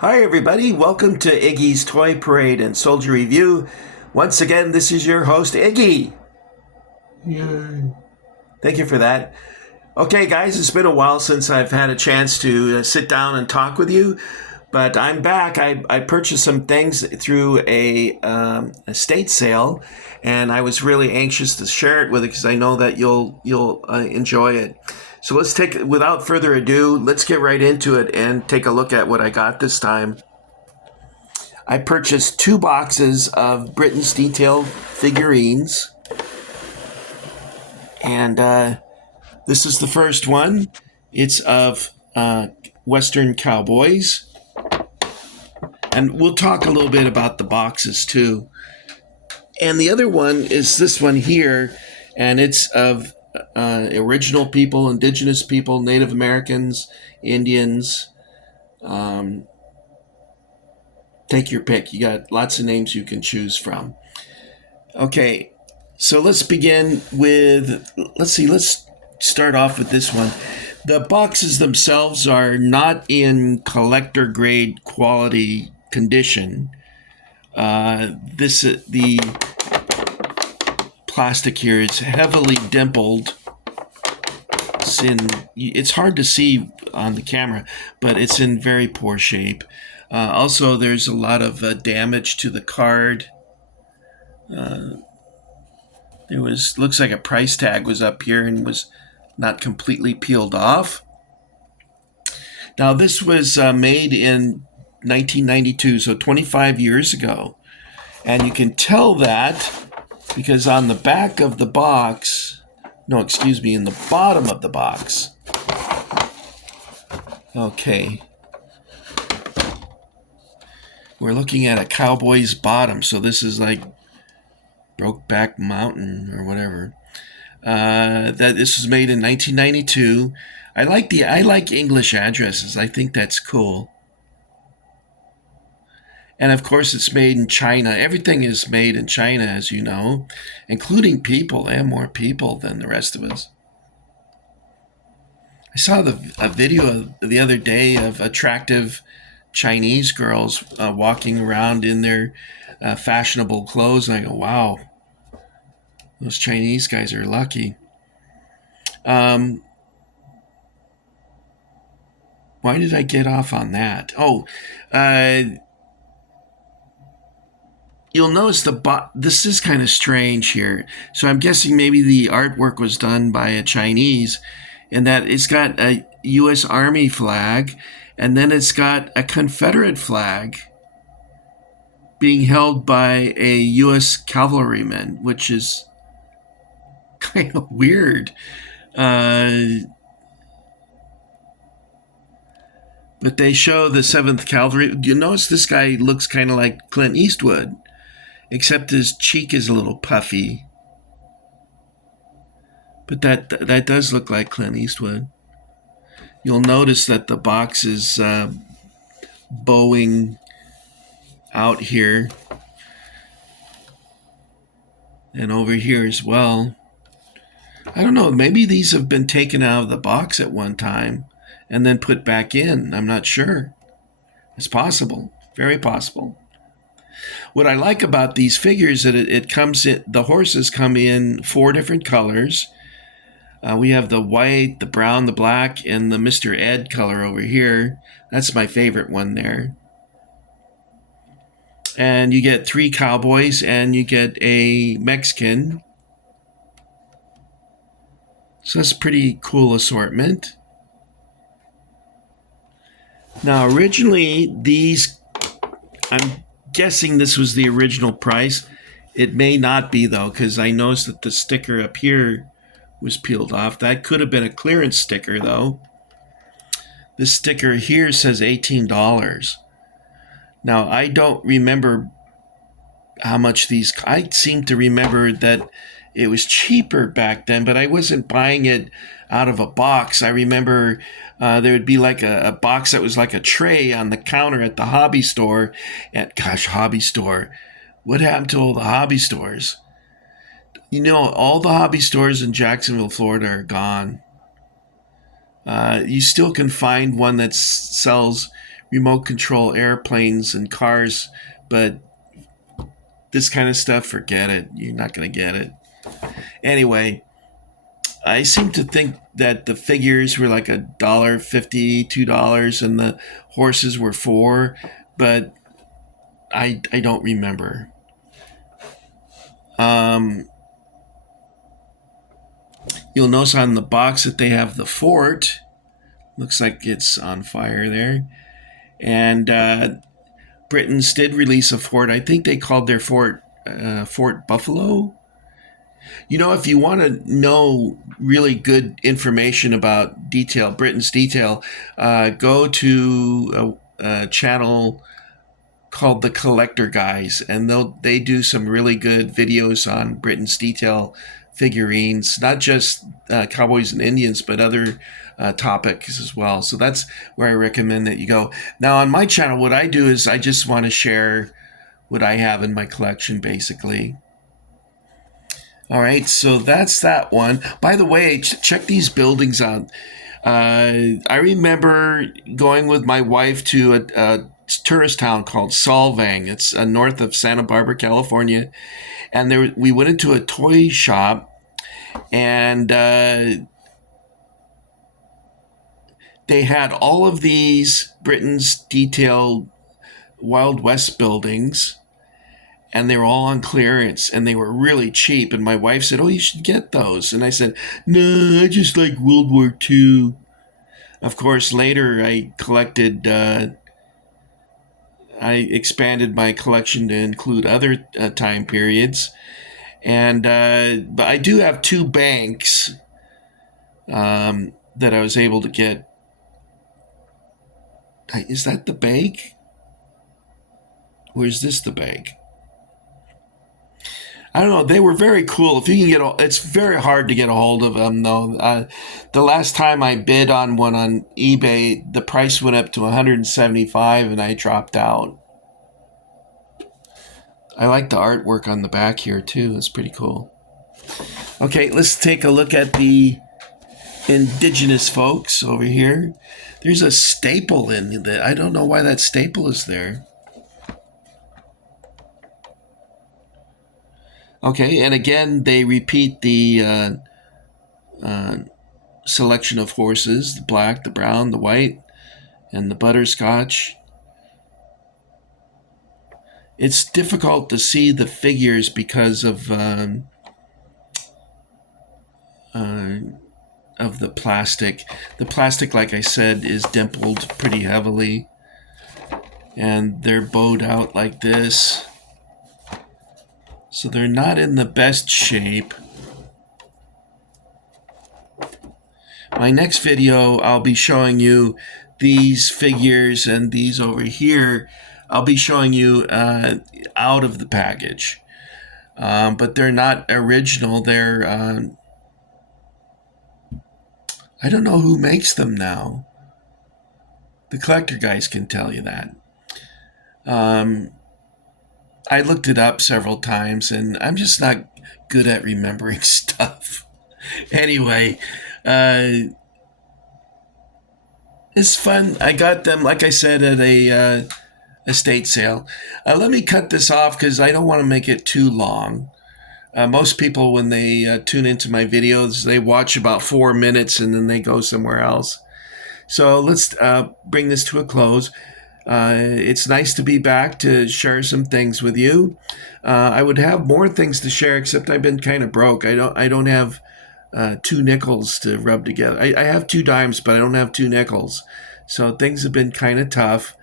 Hi, everybody. Welcome to Iggy's Toy Parade and Soldier Review. Once again, this is your host, Iggy. Yay. Thank you for that. Okay, guys, it's been a while since I've had a chance to sit down and talk with you, but I'm back. I purchased some things through a estate sale, and I was really anxious to share it with you because I know that you'll enjoy it. So without further ado, let's get right into it and take a look at what I got this time. I purchased 2 boxes of Britain's Deetail figurines, and this is the first one. It's of Western Cowboys, and we'll talk a little bit about the boxes too. And the other one is this one here, and it's of original people, indigenous people, Native Americans, Indians. Take your pick. You got lots of names you can choose from. Okay, so let's begin with, let's start off with this one. The boxes themselves are not in collector grade quality condition. The plastic here is heavily dimpled. It's hard to see on the camera, but it's in very poor shape. Also, there's a lot of damage to the card. Looks like a price tag was up here and was not completely peeled off. Now, this was made in 1992, so 25 years ago. And you can tell that because on the back of the box, in the bottom of the box. Okay. We're looking at a Cowboys bottom, so this is like Brokeback Mountain or whatever. That this was made in 1992. I like English addresses. I think that's cool. And of course, it's made in China. Everything is made in China, as you know, including people. They have more people than the rest of us. I saw a video the other day of attractive Chinese girls walking around in their fashionable clothes, and I go, wow, those Chinese guys are lucky. Why did I get off on that? You'll notice this is kind of strange here. So I'm guessing maybe the artwork was done by a Chinese, and that it's got a U.S. Army flag, and then it's got a Confederate flag being held by a U.S. cavalryman, which is kind of weird. But they show the 7th Cavalry. You notice this guy looks kind of like Clint Eastwood, except his cheek is a little puffy. But that does look like Clint Eastwood. You'll notice that the box is bowing out here and over here as well. I don't know, maybe these have been taken out of the box at one time and then put back in. I'm not sure. It's possible, very possible. What I like about these figures is that the horses come in 4 different colors. We have the white, the brown, the black, and the Mr. Ed color over here. That's my favorite one there. And you get 3 cowboys, and you get a Mexican. So that's a pretty cool assortment. Now, originally, I'm guessing this was the original price. It may not be, though, because I noticed that the sticker up here was peeled off. That could have been a clearance sticker, though. This sticker here says $18. Now, I don't remember how much these... I seem to remember that it was cheaper back then, but I wasn't buying it out of a box. I remember there would be like a box that was like a tray on the counter at the hobby store. Hobby store. What happened to all the hobby stores? You know, all the hobby stores in Jacksonville, Florida are gone. You still can find one that sells remote control airplanes and cars, but this kind of stuff, forget it. You're not going to get it. Anyway, I seem to think that the figures were like $1.50, $2, and the horses were $4, but I don't remember. You'll notice on the box that they have the fort. Looks like it's on fire there. And Britons did release a fort. I think they called their fort Fort Buffalo. You know, if you want to know really good information about Deetail, Britain's Deetail, go to a channel called the Collector Guys, and they do some really good videos on Britain's Deetail figurines, not just cowboys and Indians, but other topics as well. So that's where I recommend that you go. Now on my channel, what I do is I just want to share what I have in my collection, basically. All right, so that's that one. By the way, check these buildings out. I remember going with my wife to a tourist town called Solvang. It's north of Santa Barbara, California. And we went into a toy shop, and they had all of these Britain's Deetail Wild West buildings, and they were all on clearance, and they were really cheap. And my wife said, "Oh, you should get those." And I said, "No, I just like World War II." Of course, later I collected, I expanded my collection to include other time periods. And but I do have 2 banks that I was able to get. Is that the bank? Or is this the bank? I don't know. They were very cool. If you can it's very hard to get a hold of them, though. The last time I bid on one on eBay, the price went up to $175, and I dropped out. I like the artwork on the back here too. It's pretty cool. Okay, let's take a look at the indigenous folks over here. There's a staple in that. I don't know why that staple is there. Okay, and again, they repeat the selection of horses: the black, the brown, the white, and the butterscotch. It's difficult to see the figures because of the plastic. The plastic, like I said, is dimpled pretty heavily, and they're bowed out like this. So they're not in the best shape. My next video, I'll be showing you these figures, and these over here, I'll be showing you out of the package. But they're not original. They're, I don't know who makes them now. The collector guys can tell you that. I looked it up several times, and I'm just not good at remembering stuff. Anyway, it's fun. I got them, like I said, at a estate sale. Let me cut this off because I don't want to make it too long. Most people, when they tune into my videos, they watch about 4 minutes and then they go somewhere else. So let's bring this to a close. It's nice to be back to share some things with you. I would have more things to share, except I've been kind of broke. I don't have 2 nickels to rub together. I have 2 dimes, but I don't have 2 nickels. So things have been kind of tough.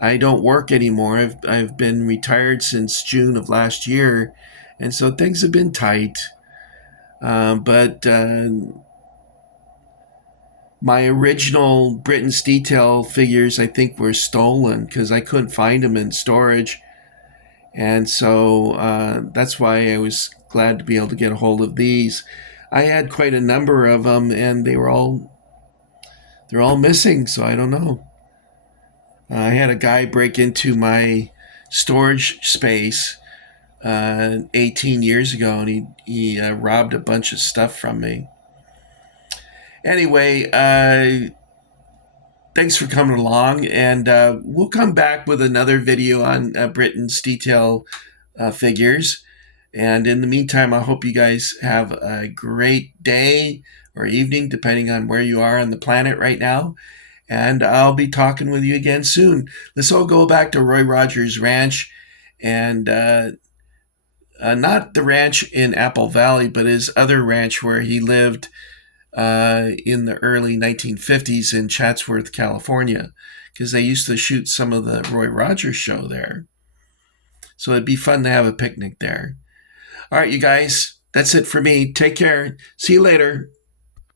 I don't work anymore. I've been retired since June of last year, and so things have been tight. But my original Britain's Deetail figures, I think, were stolen because I couldn't find them in storage. And so that's why I was glad to be able to get a hold of these. I had quite a number of them, and they're all missing, so I don't know. I had a guy break into my storage space 18 years ago, and he robbed a bunch of stuff from me. Anyway, thanks for coming along, and we'll come back with another video on Britain's Deetail figures. And in the meantime, I hope you guys have a great day or evening, depending on where you are on the planet right now. And I'll be talking with you again soon. Let's all go back to Roy Rogers Ranch, and not the ranch in Apple Valley, but his other ranch where he lived in the early 1950s in Chatsworth, California, because they used to shoot some of the Roy Rogers show there. So it'd be fun to have a picnic there. All right, you guys, that's it for me. Take care. See you later.